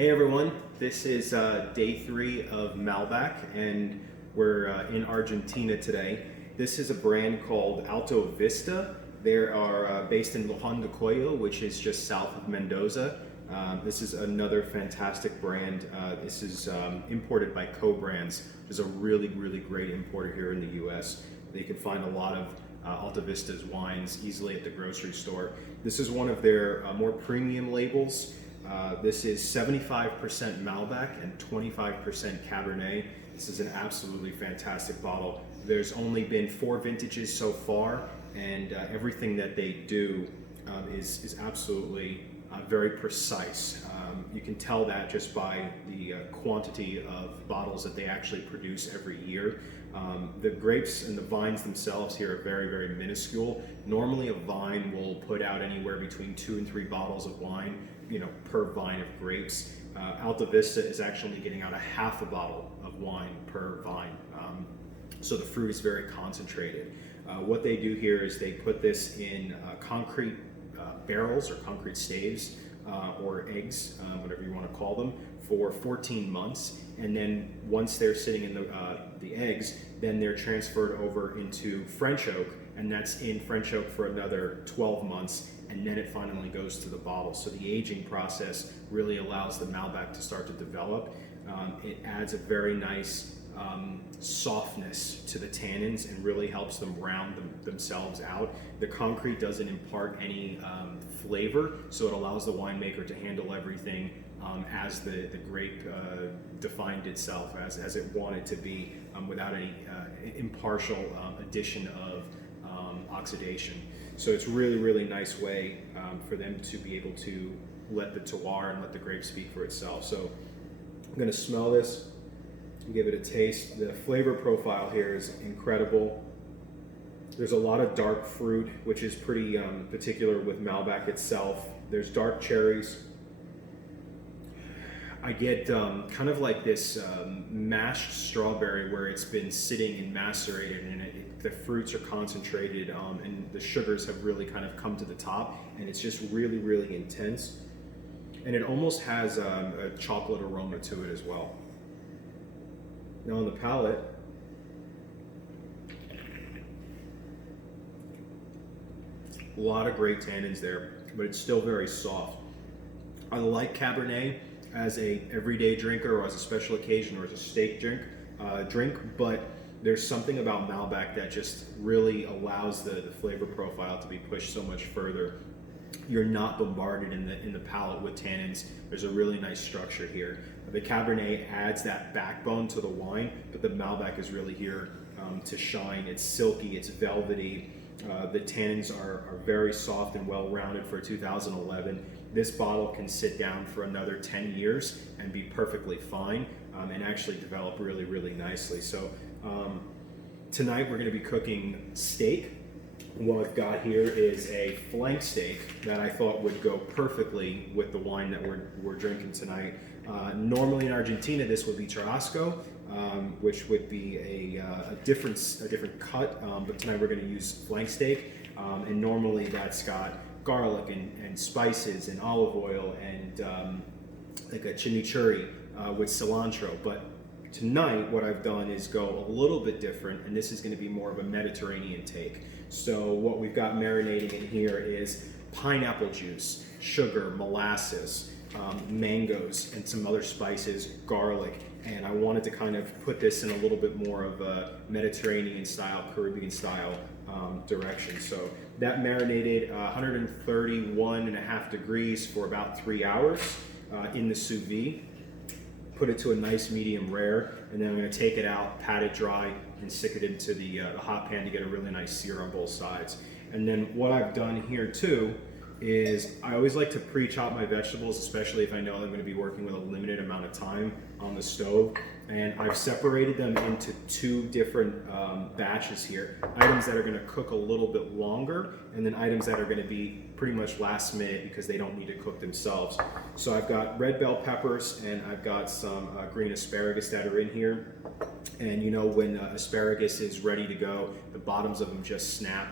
Hey everyone, this is day 3 of Malbec, and we're in Argentina today. This is a brand called Alta Vista. They are based in Luján de Cuello, which is just south of Mendoza. This is another fantastic brand. This is imported by Co-Brands, which is a really great importer here in the US. You can find a lot of Alta Vista's wines easily at the grocery store. This is one of their more premium labels. This is 75% Malbec and 25% Cabernet. This is an absolutely fantastic bottle. There's only been 4 vintages so far, and everything that they do is absolutely very precise. You can tell that just by the quantity of bottles that they actually produce every year. The grapes and the vines themselves here are very minuscule. Normally a vine will put out anywhere between 2 and 3 bottles of wine, per vine of grapes. Alta Vista is actually getting out a half a bottle of wine per vine. So the fruit is very concentrated. What they do here is they put this in concrete barrels or concrete staves or eggs, whatever you want to call them, for 14 months. And then once they're sitting in the eggs, then they're transferred over into French oak, and that's in French oak for another 12 months, and then it finally goes to the bottle. So the aging process really allows the Malbec to start to develop. It adds a very nice softness to the tannins and really helps them round themselves out. The concrete doesn't impart any flavor, so it allows the winemaker to handle everything as the grape defined itself, as it wanted to be, without any impartial addition of oxidation. So it's really nice way for them to be able to let the terroir and let the grape speak for itself. So I'm going to smell this and give it a taste. The flavor profile here is incredible. There's a lot of dark fruit, which is pretty particular with Malbec itself. There's dark cherries. I get kind of like this mashed strawberry where it's been sitting and macerated, and the fruits are concentrated, and the sugars have really kind of come to the top, and it's just really intense. And it almost has a chocolate aroma to it as well. Now on the palate, a lot of great tannins there, but it's still very soft. I like Cabernet as a everyday drinker, or as a special occasion, or as a steak drink, but there's something about Malbec that just really allows the flavor profile to be pushed so much further. You're not bombarded in the palate with tannins. There's a really nice structure here. The Cabernet adds that backbone to the wine, but the Malbec is really here to shine. It's silky, it's velvety. The tannins are very soft and well-rounded for 2011. This bottle can sit down for another 10 years and be perfectly fine, and actually develop really nicely. So tonight we're going to be cooking steak. What I've got here is a flank steak that I thought would go perfectly with the wine that we're drinking tonight. Normally in Argentina this would be churrasco, which would be a different cut, but tonight we're going to use flank steak, and normally that's got garlic and spices and olive oil and like a chimichurri with cilantro. But tonight what I've done is go a little bit different, and this is going to be more of a Mediterranean take. So what we've got marinating in here is pineapple juice, sugar, molasses, mangoes, and some other spices, garlic. And I wanted to kind of put this in a little bit more of a Mediterranean style, Caribbean style direction. So that marinated 131.5 degrees for about 3 hours in the sous vide. Put it to a nice medium rare, and then I'm going to take it out, pat it dry, and stick it into the hot pan to get a really nice sear on both sides. And then what I've done here too is I always like to pre-chop my vegetables, especially if I know I'm going to be working with a limited amount of time on the stove. And I've separated them into 2 different batches here. Items that are going to cook a little bit longer, and then items that are going to be pretty much last minute because they don't need to cook themselves. So I've got red bell peppers, and I've got some green asparagus that are in here. And when asparagus is ready to go, the bottoms of them just snap.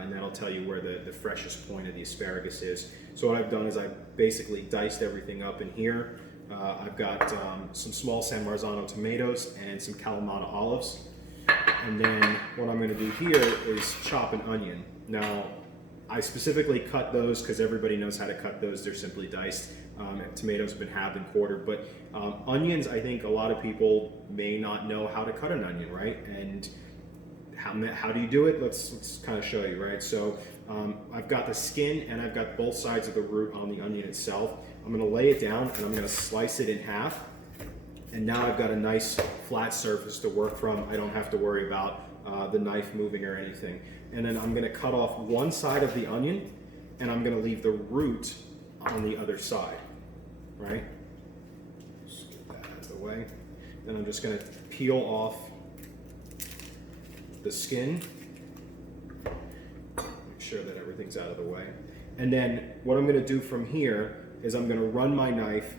And that'll tell you where the freshest point of the asparagus is. So what I've done is I basically diced everything up in here. I've got some small San Marzano tomatoes and some Kalamata olives. And then what I'm going to do here is chop an onion. Now, I specifically cut those because everybody knows how to cut those. They're simply diced. Tomatoes have been halved and quartered, but onions, I think a lot of people may not know how to cut an onion, right? And how do you do it? Let's kind of show you, right? So I've got the skin and I've got both sides of the root on the onion itself. I'm going to lay it down and I'm going to slice it in half. And now I've got a nice flat surface to work from. I don't have to worry about the knife moving or anything. And then I'm going to cut off one side of the onion and I'm going to leave the root on the other side, right? Just get that out of the way. Then I'm just going to peel off the skin. Make sure that everything's out of the way. And then what I'm going to do from here is I'm going to run my knife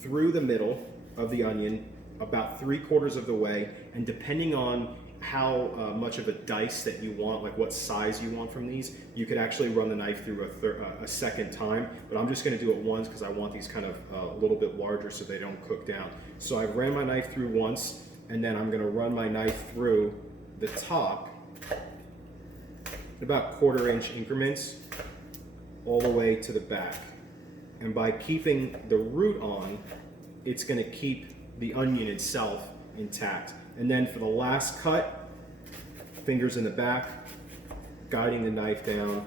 through the middle of the onion about 3/4 of the way, and depending on how much of a dice that you want, like what size you want from these, you could actually run the knife through a second time, but I'm just going to do it once because I want these kind of a little bit larger so they don't cook down. So I ran my knife through once, and then I'm going to run my knife through the top in about 1/4 inch increments all the way to the back. And by keeping the root on, it's going to keep the onion itself intact. And then for the last cut, fingers in the back, guiding the knife down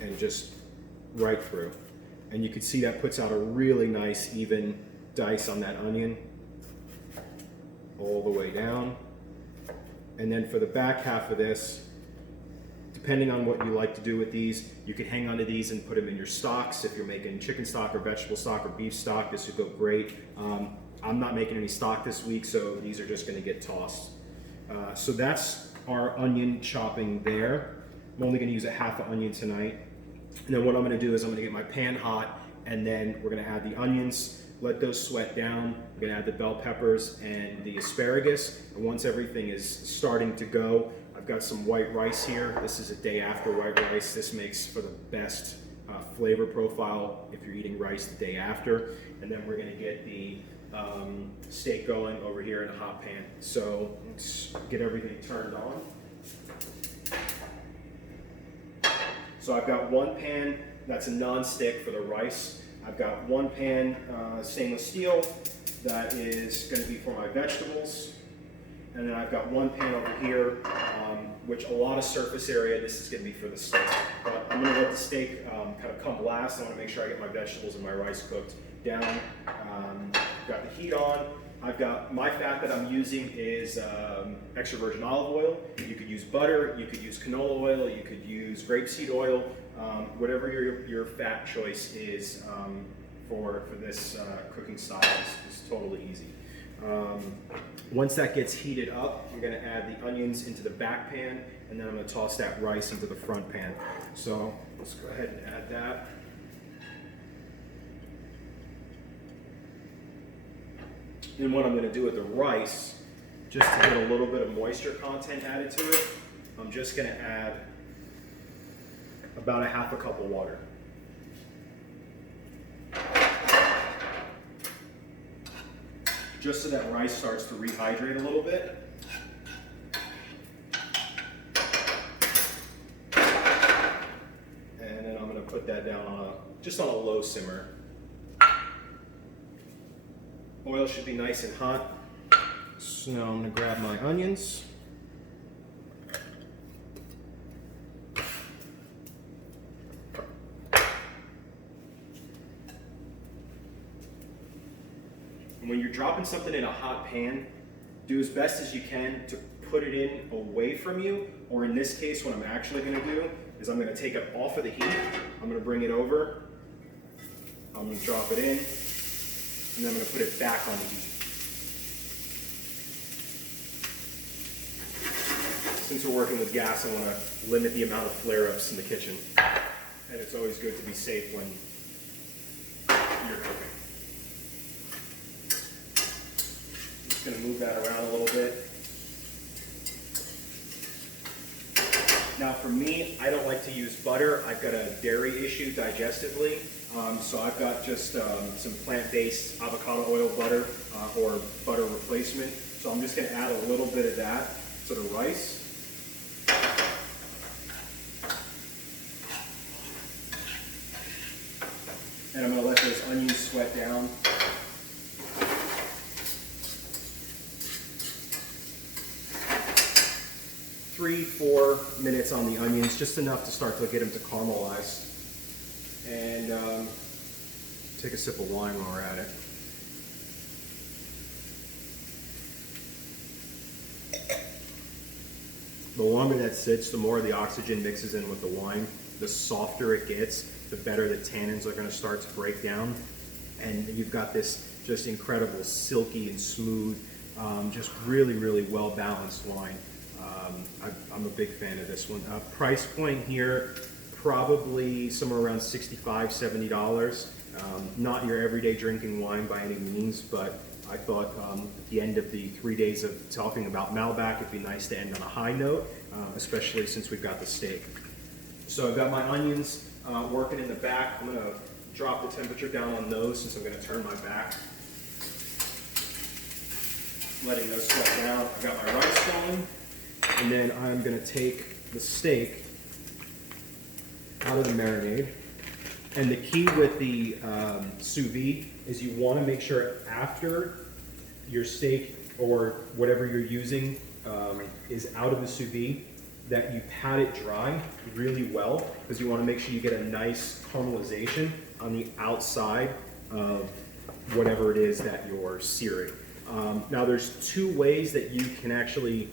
and just right through. And you can see that puts out a really nice even dice on that onion all the way down. And then for the back half of this, depending on what you like to do with these, you can hang onto these and put them in your stocks. If you're making chicken stock or vegetable stock or beef stock, this would go great. I'm not making any stock this week, so these are just going to get tossed. So that's our onion chopping there. I'm only going to use a half an onion tonight. And then what I'm going to do is I'm going to get my pan hot, and then we're going to add the onions, let those sweat down. I'm going to add the bell peppers and the asparagus. And once everything is starting to go, I've got some white rice here. This is a day after white rice. This makes for the best flavor profile if you're eating rice the day after. And then we're going to get the steak going over here in a hot pan. So let's get everything turned on. So I've got one pan that's a non-stick for the rice. I've got one pan stainless steel that is going to be for my vegetables. And then I've got one pan over here, which a lot of surface area, this is going to be for the steak. But I'm going to let the steak kind of come last. I want to make sure I get my vegetables and my rice cooked down. Got the heat on. I've got my fat that I'm using is extra virgin olive oil. You could use butter, you could use canola oil, you could use grapeseed oil, whatever your fat choice is for this cooking style is totally easy. Once that gets heated up, I'm going to add the onions into the back pan, and then I'm going to toss that rice into the front pan. So let's go ahead and add that. And what I'm going to do with the rice, just to get a little bit of moisture content added to it, I'm just going to add about a half a cup of water. Just so that rice starts to rehydrate a little bit. And then I'm going to put that down on just on a low simmer. Oil should be nice and hot. So now I'm going to grab my onions. And when you're dropping something in a hot pan, do as best as you can to put it in away from you, or in this case, what I'm actually going to do is I'm going to take it off of the heat. I'm going to bring it over. I'm going to drop it in. And then I'm going to put it back on the heat. Since we're working with gas, I want to limit the amount of flare-ups in the kitchen. And it's always good to be safe when you're cooking. I'm just going to move that around a little bit. Now for me, I don't like to use butter. I've got a dairy issue digestively. So I've got just some plant-based avocado oil butter or butter replacement. So I'm just going to add a little bit of that to the rice. And I'm going to let those onions sweat down. Three, 4 minutes on the onions, just enough to start to get them to caramelize. And take a sip of wine while we're at it. The longer that sits, the more the oxygen mixes in with the wine, the softer it gets, the better the tannins are going to start to break down. And you've got this just incredible, silky and smooth, just really, really well-balanced wine. I'm a big fan of this one. Price point here, probably somewhere around $65, $70. Not your everyday drinking wine by any means, but I thought at the end of the 3 days of talking about Malbec, it'd be nice to end on a high note, especially since we've got the steak. So I've got my onions working in the back. I'm going to drop the temperature down on those since I'm going to turn my back. Letting those sweat down. I've got my rice going, and then I'm going to take the steak out of the marinade. And the key with the sous vide is you want to make sure after your steak or whatever you're using is out of the sous vide that you pat it dry really well, because you want to make sure you get a nice caramelization on the outside of whatever it is that you're searing. Now there's 2 ways that you can actually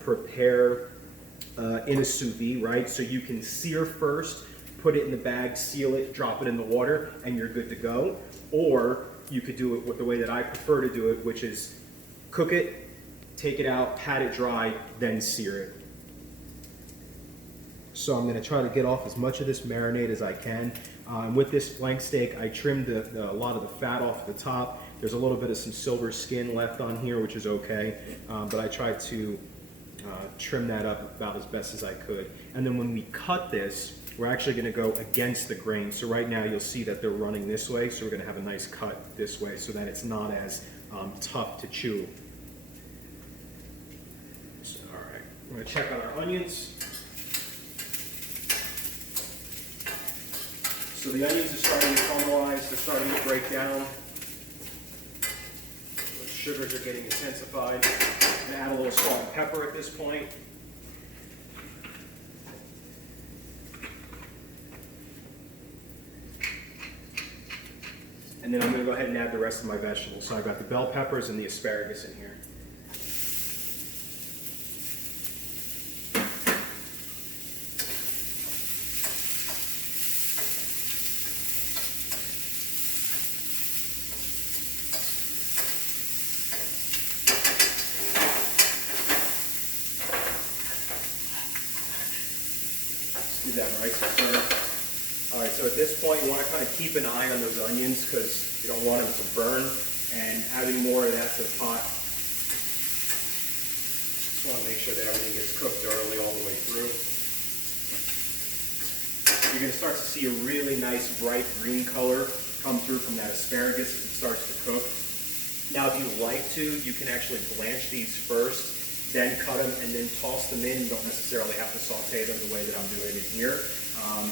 prepare in a sous vide, right? So you can sear first, put it in the bag, seal it, drop it in the water, and you're good to go. Or you could do it with the way that I prefer to do it, which is cook it, take it out, pat it dry, then sear it. So I'm going to try to get off as much of this marinade as I can. With this flank steak, I trimmed a lot of the fat off the top. There's a little bit of some silver skin left on here, which is okay, but I tried to trim that up about as best as I could. And then when we cut this, we're actually going to go against the grain. So right now you'll see that they're running this way, so we're going to have a nice cut this way so that it's not as tough to chew. So, all right, we're going to check on our onions. So the onions are starting to caramelize, they're starting to break down. The sugars are getting intensified. I'm going to add a little salt and pepper at this point. And then I'm going to go ahead and add the rest of my vegetables. So I've got the bell peppers and the asparagus in here. Give that rice a stir. All right, so at this point you want to kind of keep an eye on those onions because you don't want them to burn, and adding more of that to the pot. Just want to make sure that everything gets cooked thoroughly all the way through. You're going to start to see a really nice bright green color come through from that asparagus as it starts to cook. Now if you like to, you can actually blanch these first, then cut them and then toss them in. You don't necessarily have to saute them the way that I'm doing it here.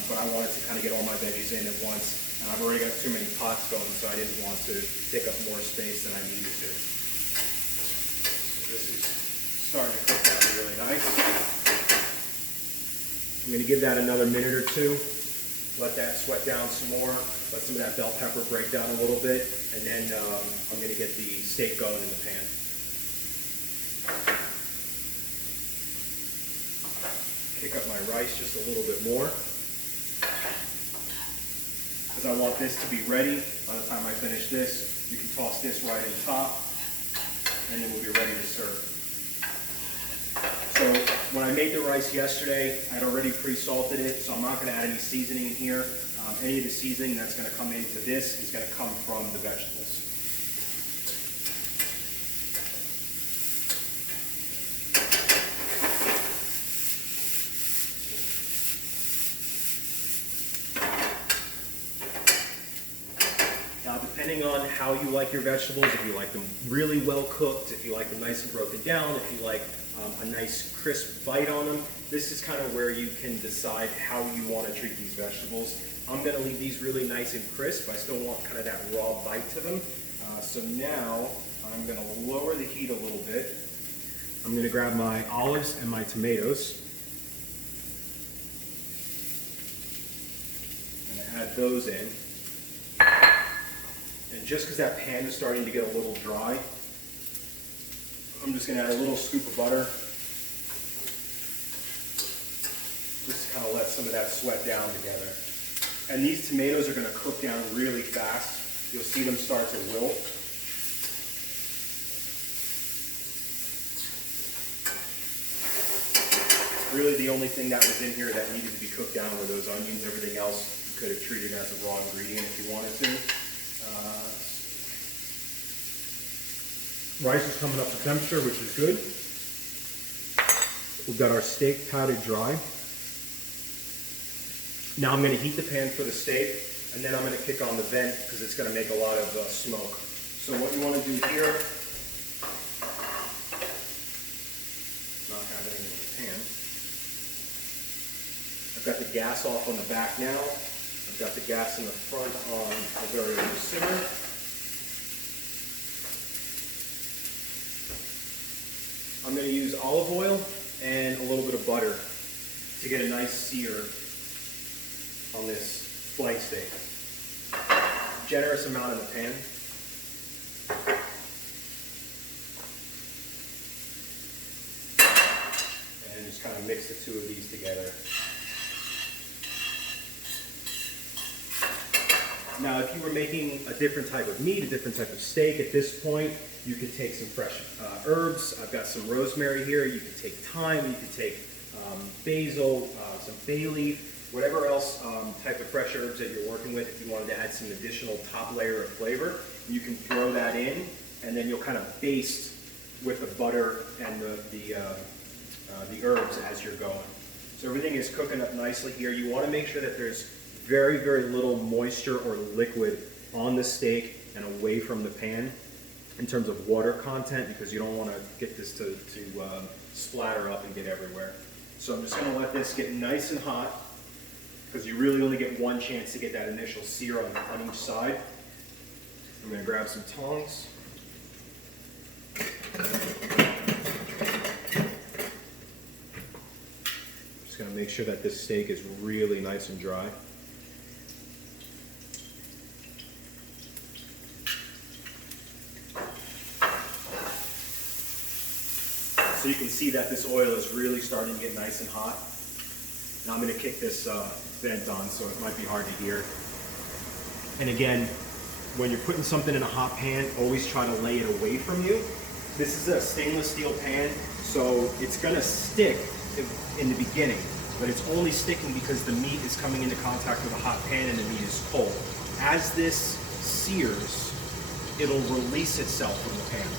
But I wanted to kind of get all my veggies in at once. And I've already got too many pots going, so I didn't want to take up more space than I needed to. So this is starting to cook down really nice. I'm going to give that another minute or two. Let that sweat down some more. Let some of that bell pepper break down a little bit. And then I'm going to get the steak going in the pan. Kick up my rice just a little bit more, because I want this to be ready by the time I finish this. You can toss this right in top, and then we'll be ready to serve. So when I made the rice yesterday, I'd already pre-salted it, so I'm not going to add any seasoning in here. Any of the seasoning that's going to come into this is going to come from the vegetables. depending on how you like your vegetables, if you like them really well cooked, if you like them nice and broken down, if you like a nice crisp bite on them, this is kind of where you can decide how you want to treat these vegetables. I'm going to leave these really nice and crisp. I still want kind of that raw bite to them. So now I'm going to lower the heat a little bit. I'm going to grab my olives and my tomatoes. I'm going to add those in. And just because that pan is starting to get a little dry, I'm just going to add a little scoop of butter. Just to kind of let some of that sweat down together. And these tomatoes are going to cook down really fast. You'll see them start to wilt. Really the only thing that was in here that needed to be cooked down were those onions. Everything else you could have treated as a raw ingredient if you wanted to. Rice is coming up to temperature, which is good. We've got our steak powdered dry. Now I'm going to heat the pan for the steak, and then I'm going to kick on the vent because it's going to make a lot of smoke. So what you want to do here, not have anything in the pan. I've got the gas off on the back now. I've got the gas in the front on a variable simmer. I'm going to use olive oil and a little bit of butter to get a nice sear on this flank steak. Generous amount in the pan. And just kind of mix the two of these together. Now, if you were making a different type of meat, a different type of steak, at this point, you could take some fresh herbs. I've got some rosemary here. You could take thyme. You could take basil, some bay leaf, whatever else type of fresh herbs that you're working with. If you wanted to add some additional top layer of flavor, you can throw that in, and then you'll kind of baste with the butter and the herbs as you're going. So everything is cooking up nicely here. You want to make sure that there's very, very little moisture or liquid on the steak and away from the pan in terms of water content, because you don't want to get this to splatter up and get everywhere. So I'm just going to let this get nice and hot, because you really only get one chance to get that initial sear on each side. I'm going to grab some tongs. Just going to make sure that this steak is really nice and dry. So you can see that this oil is really starting to get nice and hot. Now I'm going to kick this vent on, so it might be hard to hear. And again, when you're putting something in a hot pan, always try to lay it away from you. This is a stainless steel pan, so it's going to stick in the beginning, but it's only sticking because the meat is coming into contact with a hot pan and the meat is cold. As this sears, it'll release itself from the pan.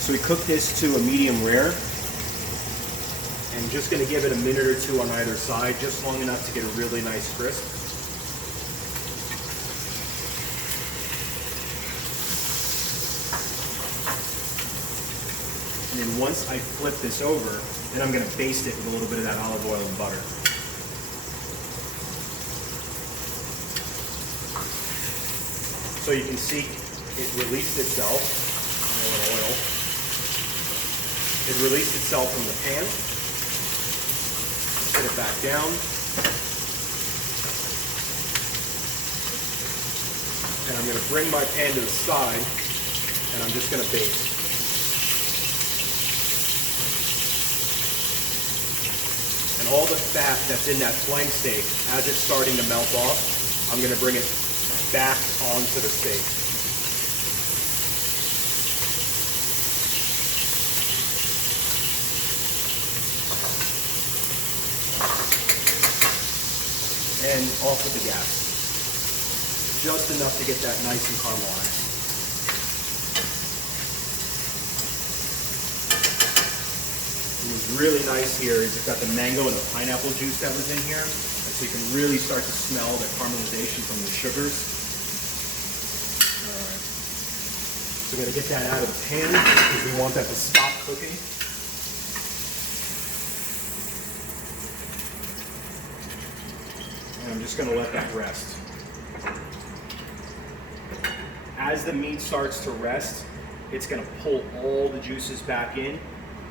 So we cook this to a medium rare, and just going to give it a minute or two on either side, just long enough to get a really nice crisp. And then once I flip this over, then I'm going to baste it with a little bit of that olive oil and butter. So you can see it released itself. Oil. It released itself from the pan. Put it back down. And I'm going to bring my pan to the side, and I'm just going to baste. And all the fat that's in that flank steak, as it's starting to melt off, I'm going to bring it back onto the steak. And off with the gas. just enough to get that nice and caramelized. What's really nice here is it's got the mango and the pineapple juice that was in here, and so you can really start to smell the caramelization from the sugars. All right. So we're going to get that out of the pan because we want that to stop cooking. And I'm just going to let that rest. As the meat starts to rest, it's going to pull all the juices back in.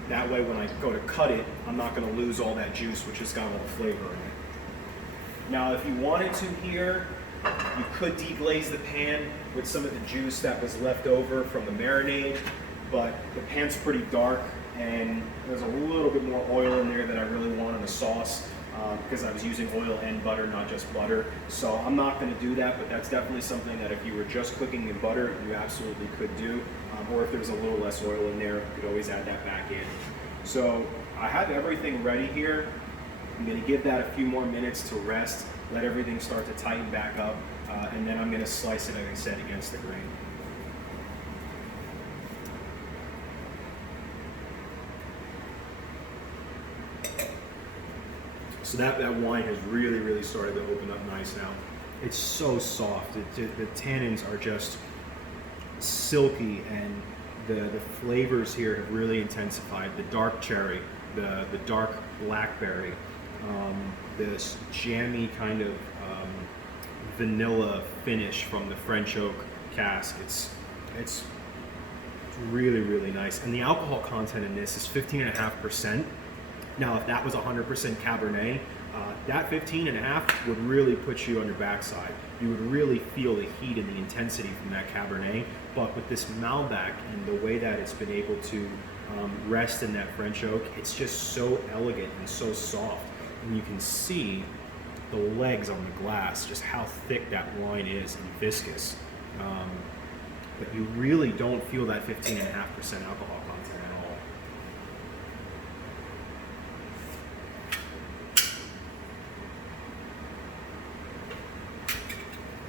That way when I go to cut it, I'm not going to lose all that juice, which has got all the flavor in it. Now, if you wanted to here, you could deglaze the pan with some of the juice that was left over from the marinade, but the pan's pretty dark and there's a little bit more oil in there that I really want in the sauce because I was using oil and butter, not just butter. So I'm not going to do that, but that's definitely something that if you were just cooking in butter, you absolutely could do. Or if there's a little less oil in there, you could always add that back in. So I have everything ready here. I'm going to give that a few more minutes to rest, let everything start to tighten back up, and then I'm going to slice it, like I said, against the grain. So that wine has really started to open up nice now. It's so soft. The tannins are just silky, and the flavors here have really intensified. The dark cherry, the dark blackberry, this jammy kind of vanilla finish from the French oak cask. It's really nice. And the alcohol content in this is 15.5%. Now, if that was 100% Cabernet, that 15.5 would really put you on your backside. You would really feel the heat and the intensity from that Cabernet. But with this Malbec and the way that it's been able to rest in that French oak, it's just so elegant and so soft. And you can see the legs on the glass, just how thick that wine is and viscous. But you really don't feel that 15.5% alcohol content at all.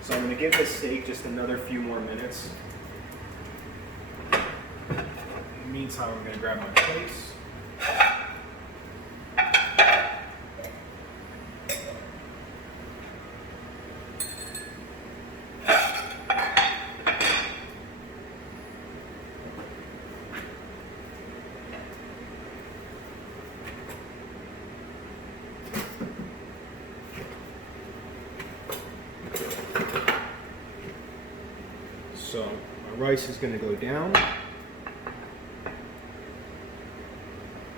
So I'm going to give this steak just another few more minutes. In the meantime, I'm going to grab my plates. So my rice is going to go down.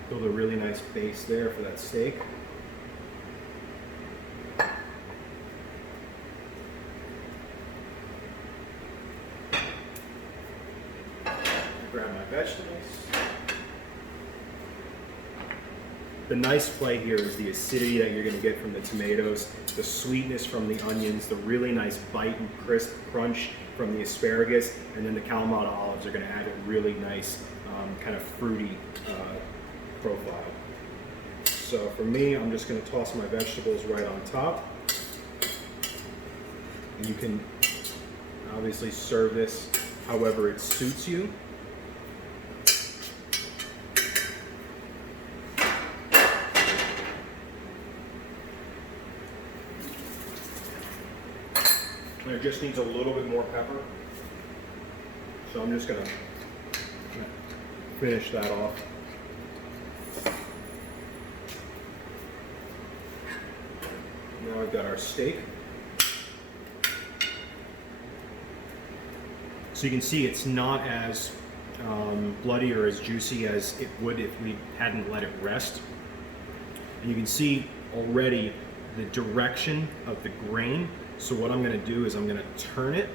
Build a really nice base there for that steak. Grab my vegetables. The nice play here is the acidity that you're going to get from the tomatoes, the sweetness from the onions, the really nice bite and crisp crunch from the asparagus, and then the Kalamata olives are going to add a really nice kind of fruity profile. So for me, I'm just going to toss my vegetables right on top. And you can obviously serve this however it suits you. And it just needs a little bit more pepper. So I'm just going to finish that off. Now we've got our steak. So you can see it's not as bloody or as juicy as it would if we hadn't let it rest. And you can see already the direction of the grain. So what I'm going to do is I'm going to turn it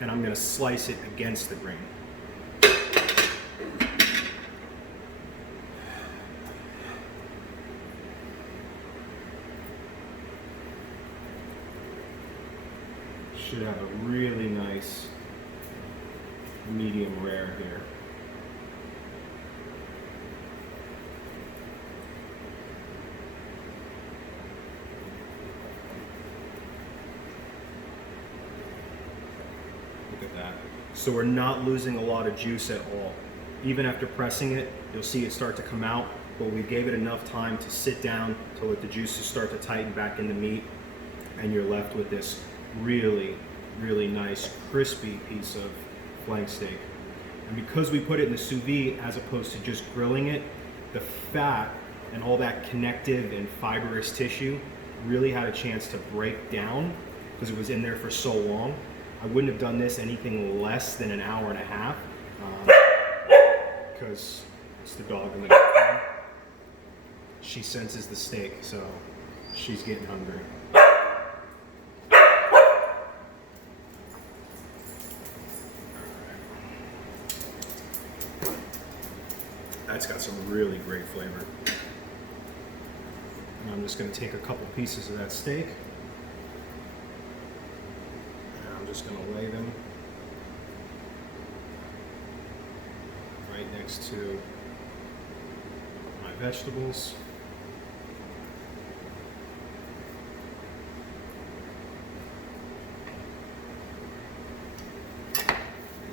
and I'm going to slice it against the grain. Should have a really nice medium rare here. at that. So we're not losing a lot of juice at all. Even after pressing it, you'll see it start to come out, but we gave it enough time to sit down to let the juices start to tighten back in the meat, and you're left with this really, really nice crispy piece of flank steak. And because we put it in the sous vide as opposed to just grilling it, the fat and all that connective and fibrous tissue really had a chance to break down because it was in there for so long. I wouldn't have done this anything less than an hour and a half because it's the dog in the background. She senses the steak, so she's getting hungry. That's got some really great flavor. And I'm just going to take a couple pieces of that steak, and I'm just going to lay them right next to my vegetables.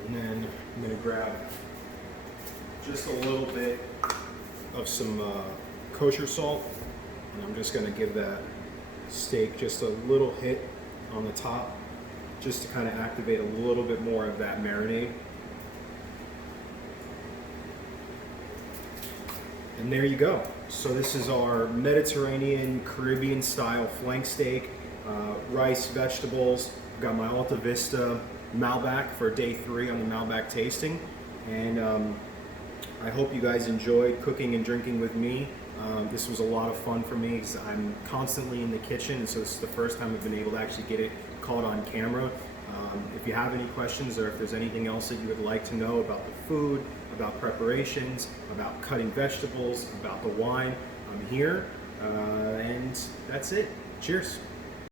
And then I'm going to grab just a little bit of some kosher salt, and I'm just going to give that steak just a little hit on the top just to kind of activate a little bit more of that marinade. And there you go. So this is our Mediterranean Caribbean style flank steak, rice, vegetables. I've got my Alta Vista Malbec for day 3 on the Malbec tasting, and I hope you guys enjoyed cooking and drinking with me. This was a lot of fun for me because I'm constantly in the kitchen, and so this is the first time I've been able to actually get it caught on camera. If you have any questions, or if there's anything else that you would like to know about the food, about preparations, about cutting vegetables, about the wine, I'm here. And that's it. Cheers.